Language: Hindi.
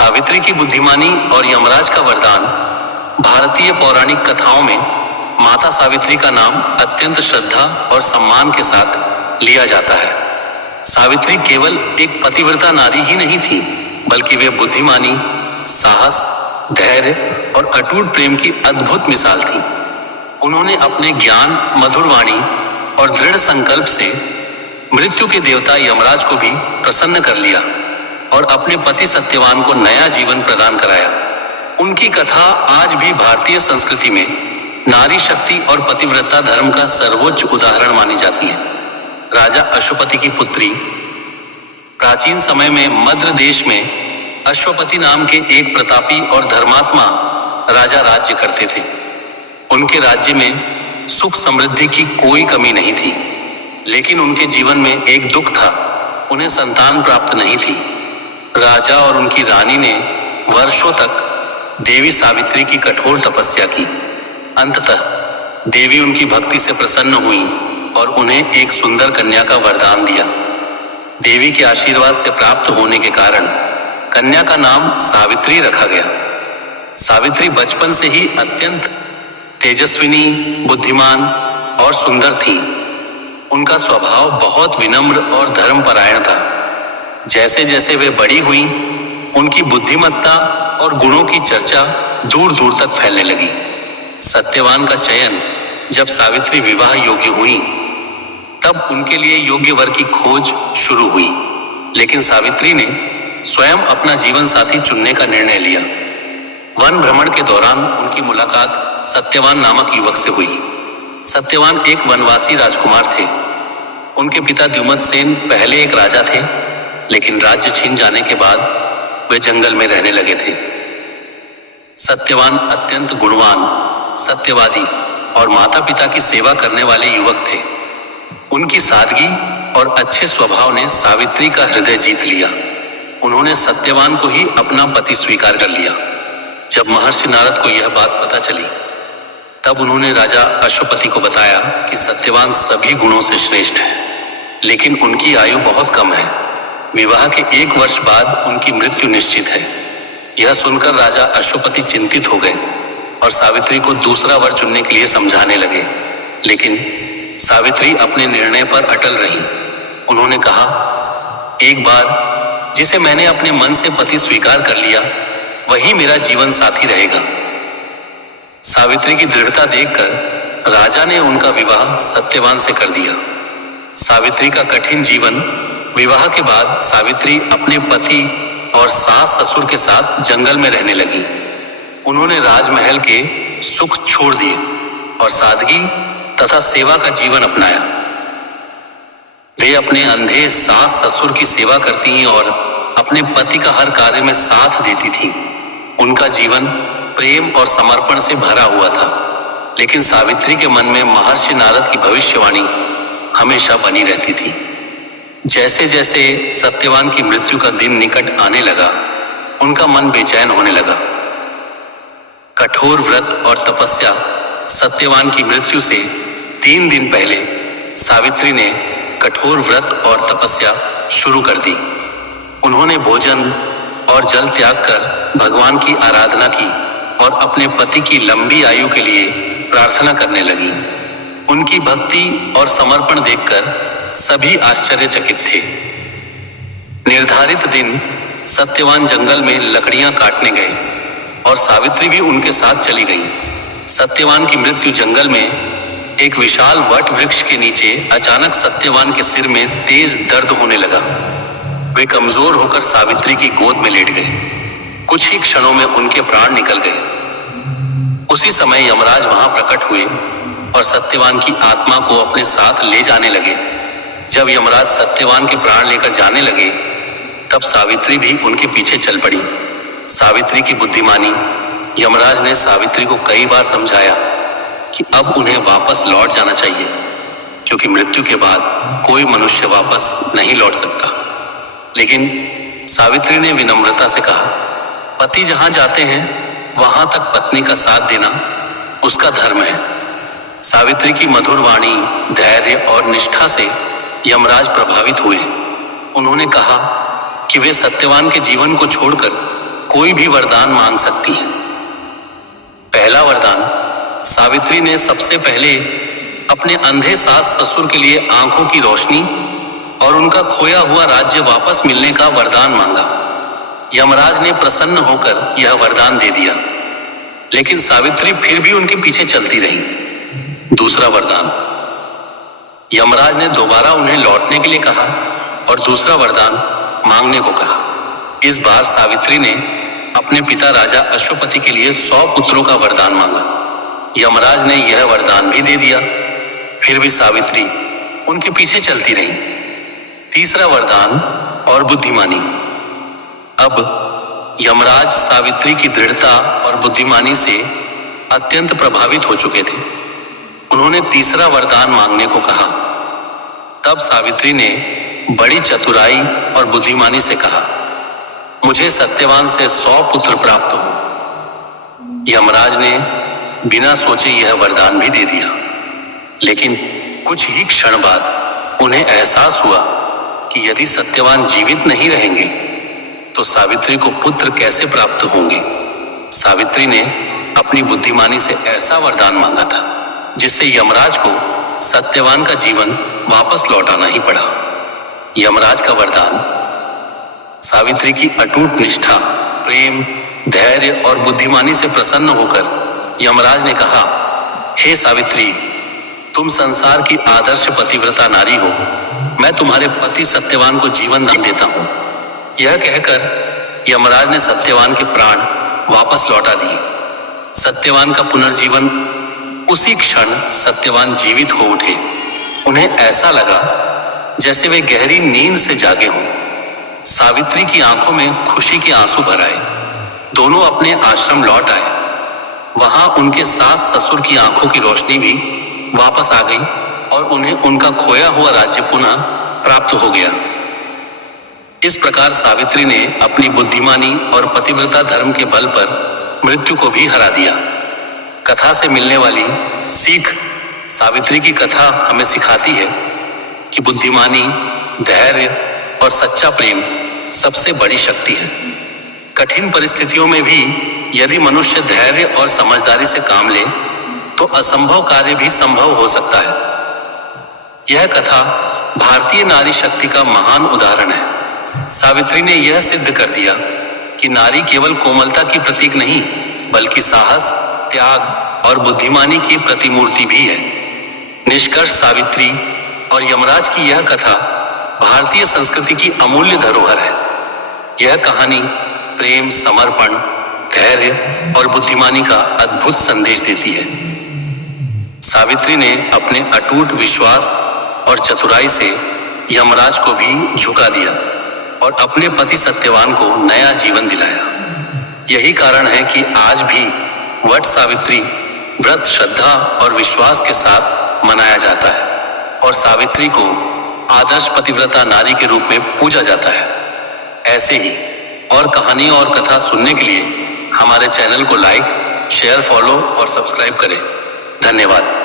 सावित्री की बुद्धिमानी और यमराज का वरदान। भारतीय पौराणिक कथाओं में माता सावित्री का नाम अत्यंत श्रद्धा और सम्मान के साथ लिया जाता है। सावित्री केवल एक पतिव्रता नारी ही नहीं थी, बल्कि वे बुद्धिमानी, साहस, धैर्य और अटूट प्रेम की अद्भुत मिसाल थी। उन्होंने अपने ज्ञान, मधुर वाणी और दृढ़ संकल्प से मृत्यु के देवता यमराज को भी प्रसन्न कर लिया और अपने पति सत्यवान को नया जीवन प्रदान कराया। उनकी कथा आज भी भारतीय संस्कृति में नारी शक्ति और पतिव्रता धर्म का सर्वोच्च उदाहरण मानी जाती है। राजा अश्वपति की पुत्री। प्राचीन समय में मद्र देश में अश्वपति नाम के एक प्रतापी और धर्मात्मा राजा राज्य करते थे। उनके राज्य में सुख समृद्धि की कोई कमी नहीं थी, लेकिन उनके जीवन में एक दुख था, उन्हें संतान प्राप्त नहीं थी। राजा और उनकी रानी ने वर्षों तक देवी सावित्री की कठोर तपस्या की। अंततः देवी उनकी भक्ति से प्रसन्न हुई और उन्हें एक सुंदर कन्या का वरदान दिया। देवी के आशीर्वाद से प्राप्त होने के कारण कन्या का नाम सावित्री रखा गया। सावित्री बचपन से ही अत्यंत तेजस्विनी, बुद्धिमान और सुंदर थी। उनका स्वभाव बहुत विनम्र और धर्मपरायण था। जैसे जैसे वे बड़ी हुई, उनकी बुद्धिमत्ता और गुणों की चर्चा दूर दूर तक फैलने लगी। सत्यवान का चयन जब सावित्री विवाह योग्य हुई, तब उनके लिए योग्य वर की खोज शुरू हुई, लेकिन सावित्री ने स्वयं अपना जीवन साथी चुनने का निर्णय लिया। वन भ्रमण के दौरान उनकी मुलाकात सत्यवान नामक युवक से हुई। सत्यवान एक वनवासी राजकुमार थे। उनके पिता द्युमतसेन पहले एक राजा थे, लेकिन राज्य छीन जाने के बाद वे जंगल में रहने लगे थे। सत्यवान अत्यंत गुणवान, सत्यवादी और माता पिता की सेवा करने वाले युवक थे। उनकी सादगी और अच्छे स्वभाव ने सावित्री का हृदय जीत लिया। उन्होंने सत्यवान को ही अपना पति स्वीकार कर लिया। जब महर्षि नारद को यह बात पता चली, तब उन्होंने राजा अश्वपति को बताया कि सत्यवान सभी गुणों से श्रेष्ठ है, लेकिन उनकी आयु बहुत कम है। विवाह के 1 वर्ष बाद उनकी मृत्यु निश्चित है। यह सुनकर राजा अश्वपति चिंतित हो गए और सावित्री को दूसरा वर चुनने के लिए समझाने लगे, लेकिन सावित्री अपने निर्णय पर अटल रही। उन्होंने कहा, एक बार जिसे मैंने अपने मन से पति स्वीकार कर लिया, वही मेरा जीवन साथी रहेगा। सावित्री की दृढ़ता देखकर राजा ने उनका विवाह सत्यवान से कर दिया। सावित्री का कठिन जीवन। विवाह के बाद सावित्री अपने पति और सास ससुर के साथ जंगल में रहने लगी। उन्होंने राजमहल के सुख छोड़ दिए और सादगी तथा सेवा का जीवन अपनाया। वे अपने अंधे सास ससुर की सेवा करती और अपने पति का हर कार्य में साथ देती थी। उनका जीवन प्रेम और समर्पण से भरा हुआ था, लेकिन सावित्री के मन में महर्षि नारद की भविष्यवाणी हमेशा बनी रहती थी। जैसे जैसे सत्यवान की मृत्यु का दिन निकट आने लगा, उनका मन बेचैन होने लगा। कठोर व्रत और तपस्या। सत्यवान की मृत्यु से 3 दिन पहले सावित्री ने कठोर व्रत और तपस्या शुरू कर दी। उन्होंने भोजन और जल त्याग कर भगवान की आराधना की और अपने पति की लंबी आयु के लिए प्रार्थना करने लगी। उनकी भक्ति और समर्पण देखकर सभी आश्चर्यचकित थे। निर्धारित दिन सत्यवान जंगल में लकड़ियां काटने गए और सावित्री भी उनके साथ चली गई। सत्यवान की मृत्यु जंगल में एक विशाल वट वृक्ष के नीचे अचानक सत्यवान के सिर में तेज दर्द होने लगा। वे कमजोर होकर सावित्री की गोद में लेट गए। कुछ ही क्षणों में उनके प्राण निकल गए। उसी समय यमराज वहां प्रकट हुए और सत्यवान की आत्मा को अपने साथ ले जाने लगे। जब यमराज सत्यवान के प्राण लेकर जाने लगे, तब सावित्री भी उनके पीछे चल पड़ी। सावित्री की बुद्धिमानी। यमराज ने सावित्री को कई बार समझाया कि अब उन्हें वापस लौट जाना चाहिए, क्योंकि मृत्यु के बाद कोई मनुष्य वापस नहीं लौट सकता। लेकिन सावित्री ने विनम्रता से कहा, पति जहां जाते हैं वहां तक पत्नी का साथ देना उसका धर्म है। सावित्री की मधुर वाणी, धैर्य और निष्ठा से यमराज प्रभावित हुए। उन्होंने कहा कि वे सत्यवान के जीवन को छोड़कर कोई भी वरदान मांग सकती हैं। पहला वरदान, सावित्री ने सबसे पहले अपने अंधे सास ससुर के लिए आंखों की रोशनी और उनका खोया हुआ राज्य वापस मिलने का वरदान मांगा। यमराज ने प्रसन्न होकर यह वरदान दे दिया, लेकिन सावित्री फिर भी उनके पीछे चलती रही। दूसरा वरदान, यमराज ने दोबारा उन्हें लौटने के लिए कहा और दूसरा वरदान मांगने को कहा। इस बार सावित्री ने अपने पिता राजा अश्वपति के लिए 100 पुत्रों का वरदान मांगा। यमराज ने यह वरदान भी दे दिया, फिर भी सावित्री उनके पीछे चलती रही। तीसरा वरदान और बुद्धिमानी। अब यमराज सावित्री की दृढ़ता और बुद्धिमानी से अत्यंत प्रभावित हो चुके थे। उन्होंने तीसरा वरदान मांगने को कहा। तब सावित्री ने बड़ी चतुराई और बुद्धिमानी से कहा, मुझे सत्यवान से 100 पुत्र प्राप्त हो। यमराज ने बिना सोचे यह वरदान भी दे दिया, लेकिन कुछ ही क्षण बाद उन्हें एहसास हुआ कि यदि सत्यवान जीवित नहीं रहेंगे तो सावित्री को पुत्र कैसे प्राप्त होंगे। सावित्री ने अपनी बुद्धिमानी से ऐसा वरदान मांगा था जिससे यमराज को सत्यवान का जीवन वापस लौटाना ही पड़ा। यमराज का वरदान। सावित्री की अटूट निष्ठा, प्रेम, धैर्य और बुद्धिमानी से प्रसन्न होकर यमराज ने कहा, हे सावित्री, तुम संसार की आदर्श पतिव्रता नारी हो। मैं तुम्हारे पति सत्यवान को जीवन दान देता हूं। यह कहकर यमराज ने सत्यवान के प्राण वापस लौटा दिए। सत्यवान का पुनर्जीवन। उसी क्षण सत्यवान जीवित हो उठे। उन्हें ऐसा लगा जैसे वे गहरी नींद से जागे हों। सावित्री की आंखों में खुशी के आंसू भर आए। दोनों अपने आश्रम लौट आए। वहां उनके सास ससुर की आंखों की रोशनी भी वापस आ गई और उन्हें उनका खोया हुआ राज्य पुनः प्राप्त हो गया। इस प्रकार सावित्री ने अपनी बुद्धिमानी और पतिव्रता धर्म के बल पर मृत्यु को भी हरा दिया। कथा से मिलने वाली सीख। सावित्री की कथा हमें सिखाती है कि बुद्धिमानी, धैर्य और सच्चा प्रेम सबसे बड़ी शक्ति है। कठिन परिस्थितियों में भी यदि मनुष्य धैर्य और समझदारी से काम ले तो असंभव कार्य भी संभव हो सकता है। यह कथा भारतीय नारी शक्ति का महान उदाहरण है। सावित्री ने यह सिद्ध कर दिया कि नारी केवल कोमलता की प्रतीक नहीं, बल्कि साहस, त्याग और बुद्धिमानी की प्रतिमूर्ति भी है। निष्कर्ष, सावित्री और यमराज की यह कथा भारतीय संस्कृति की अमूल्य धरोहर है। यह कहानी प्रेम, समर्पण, धैर्य और बुद्धिमानी का अद्भुत संदेश देती है। सावित्री ने अपने अटूट विश्वास और चतुराई से यमराज को भी झुका दिया और अपने पति सत्यवान को नया जीवन दिलाया। यही कारण है कि आज भी वट सावित्री व्रत श्रद्धा और विश्वास के साथ मनाया जाता है और सावित्री को आदर्श पतिव्रता नारी के रूप में पूजा जाता है। ऐसे ही और कहानियों और कथा सुनने के लिए हमारे चैनल को लाइक, शेयर, फॉलो और सब्सक्राइब करें। धन्यवाद।